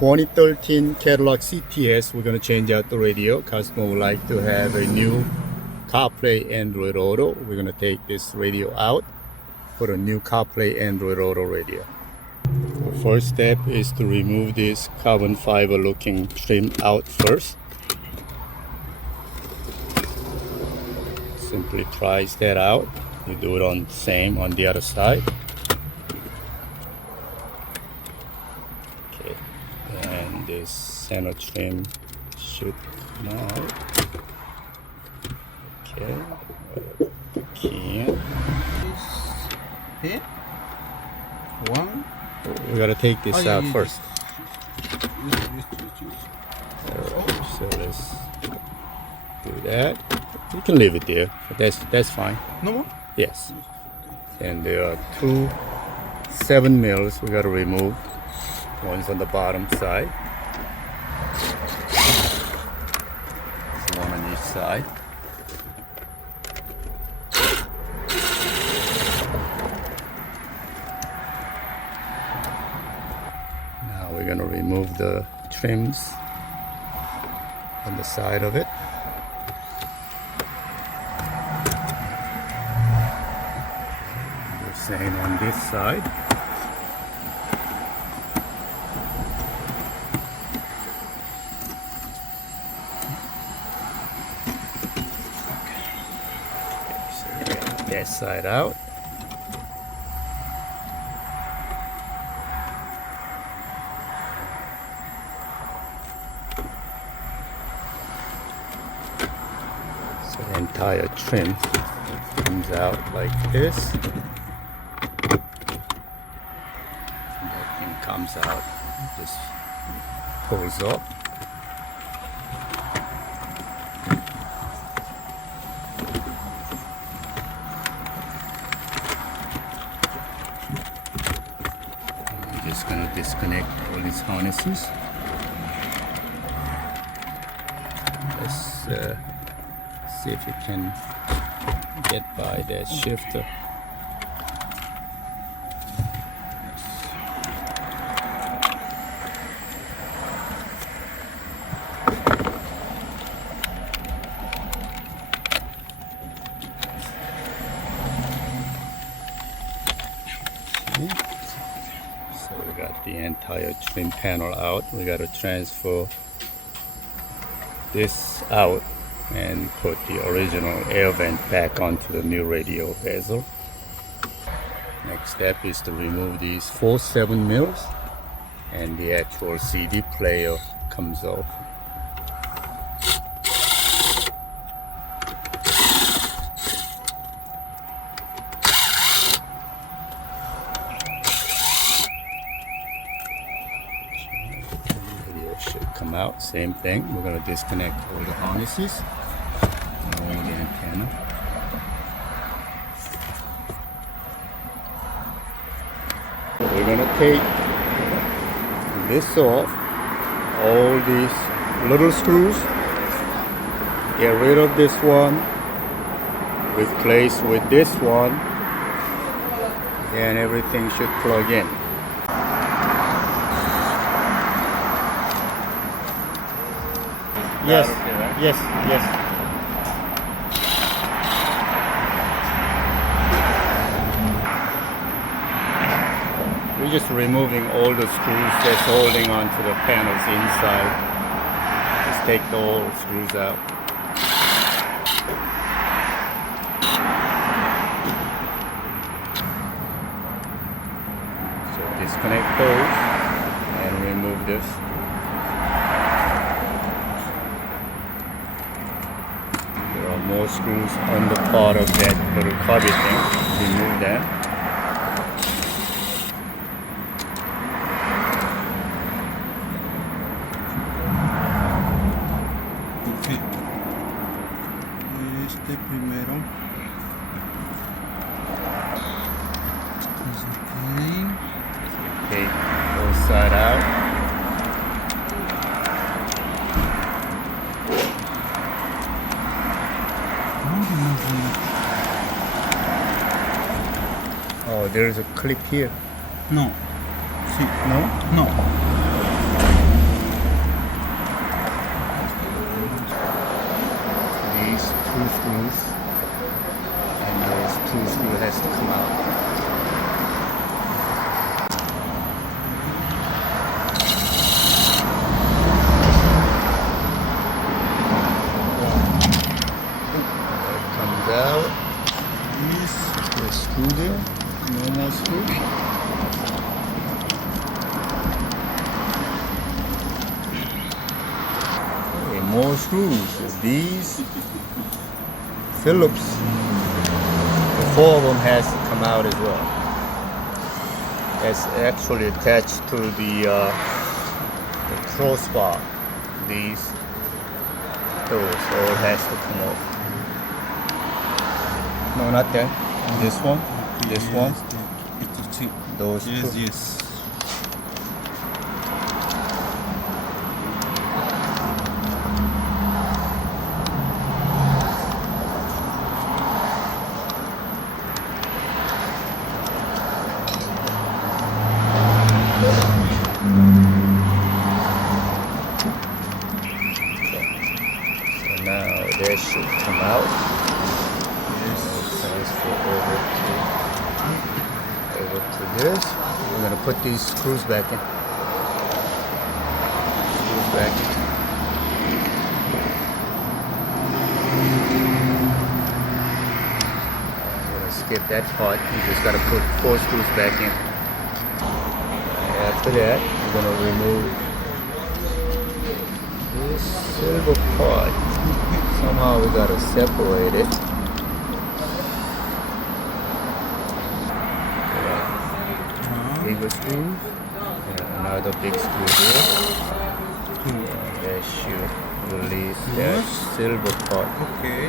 2013 Cadillac CTS. We're going to change out the radio. Customer would like to have a new Carplay Android Auto. We're going to take this radio out, put a new Carplay Android Auto radio. The first step is to remove this carbon fiber looking trim out first. Simply prise that out. You do it on same on the other side. Okay, and this center trim should come out. Okay, key in. Here. One. We gotta take this out first. So let's do that. You can leave it there. That's fine. No more? Yes. And there are two 7 mils we gotta remove. One's on the bottom side. There's one on each side. Now we're gonna remove the trims on the side of it. The same on this side. That side out. So the entire trim comes out like this. And that thing comes out, just pulls up. Just gonna disconnect all these harnesses. Let's see if you can get by that shifter. So we got the entire trim panel out. We got to transfer this out and put the original air vent back onto the new radio bezel. Next step is to remove these 4 7 mils and the actual CD player comes off. Should come out, same thing. We're going to disconnect all the harnesses and all the antenna. We're going to take this off, all these little screws, get rid of this one, replace with this one, and everything should plug in. Yes, Okay, right? yes, yes. We're just removing all the screws that's holding onto the panels inside. Just take the old screws out. So disconnect those and remove this. More screws on the part of that little cubby thing. Remove that. Okay. Este primero. Okay, both side out. Oh, there's a clip here. No. Sí. No? No. screws, and those 2 screws has to come out. It comes out. The screw there, no more screw. More screws. These Phillips, the 4 of them has to come out as well. It's actually attached to the crossbar. Those all has to come off. No, not that. This one, this one, those two. Yes. Now that should come out. Transfer over to this. We're gonna put these screws back in. Screws back in. I'm gonna skip that part. You just gotta put 4 screws back in. After that, we're gonna remove this silver part. Somehow we gotta separate it. Bigger screw, and another big screw here. And that should release that silver part. Okay.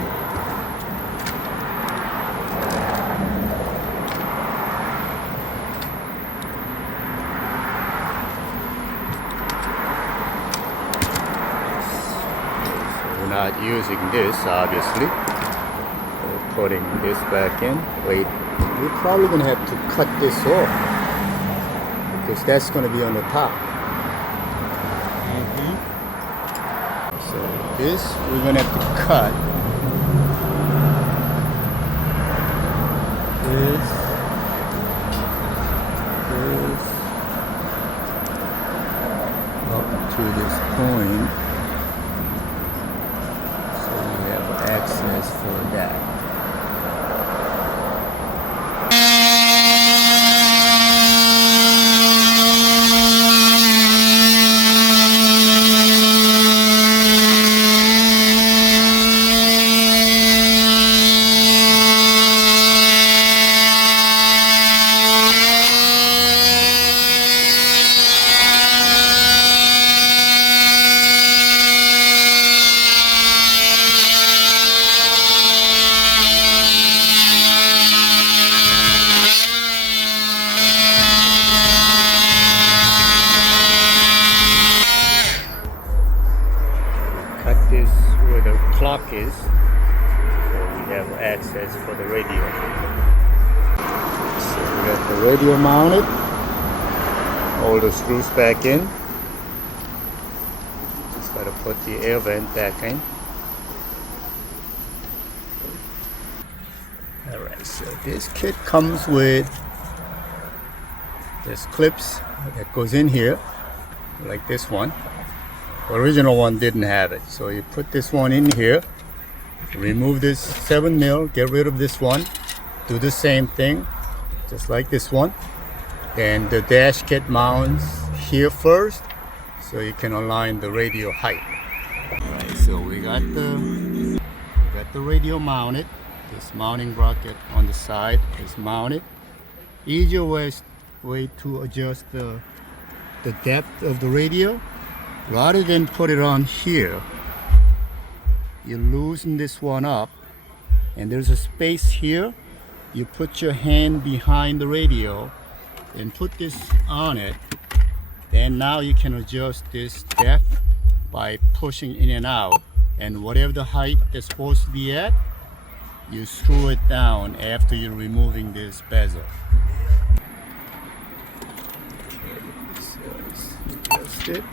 Not using this, obviously. We're putting this back in. Wait, we're probably gonna have to cut this off because that's gonna be on the top. So this we're gonna have to cut. This up to this point. Access for that. This where the clock is, so we have access for the radio. So we got the radio mounted, all the screws back in. Just gotta put the air vent back in. Alright, so this kit comes with this clips that goes in here, like this one. The original one didn't have it, so you put this one in here, remove this 7mm, get rid of this one, do the same thing just like this one, and the dash kit mounts here first so you can align the radio height. Alright, so we got the radio mounted. This mounting bracket on the side is mounted. Easier way to adjust the depth of the radio. Rather than put it on here, you loosen this one up, and there's a space here. You put your hand behind the radio and put this on it. Then now you can adjust this depth by pushing in and out. And whatever the height that's supposed to be at, you screw it down after you're removing this bezel. Okay, so adjust it.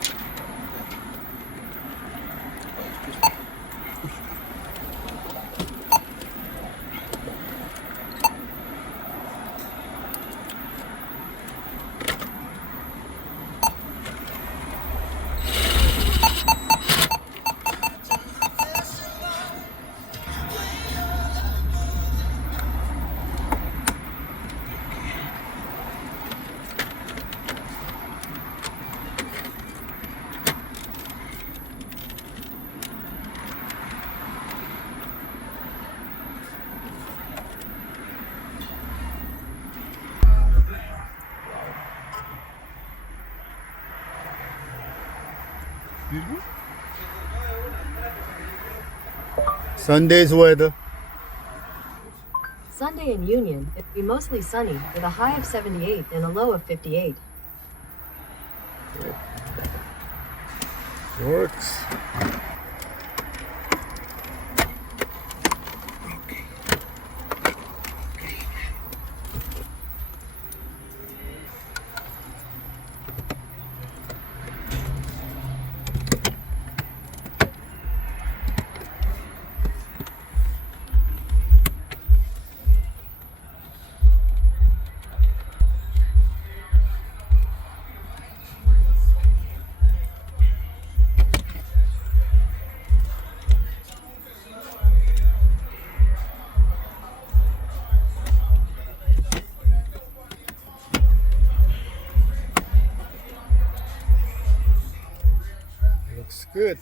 Beautiful. Sunday's weather. Sunday in Union, it'll be mostly sunny with a high of 78 and a low of 58. Works. Looks good.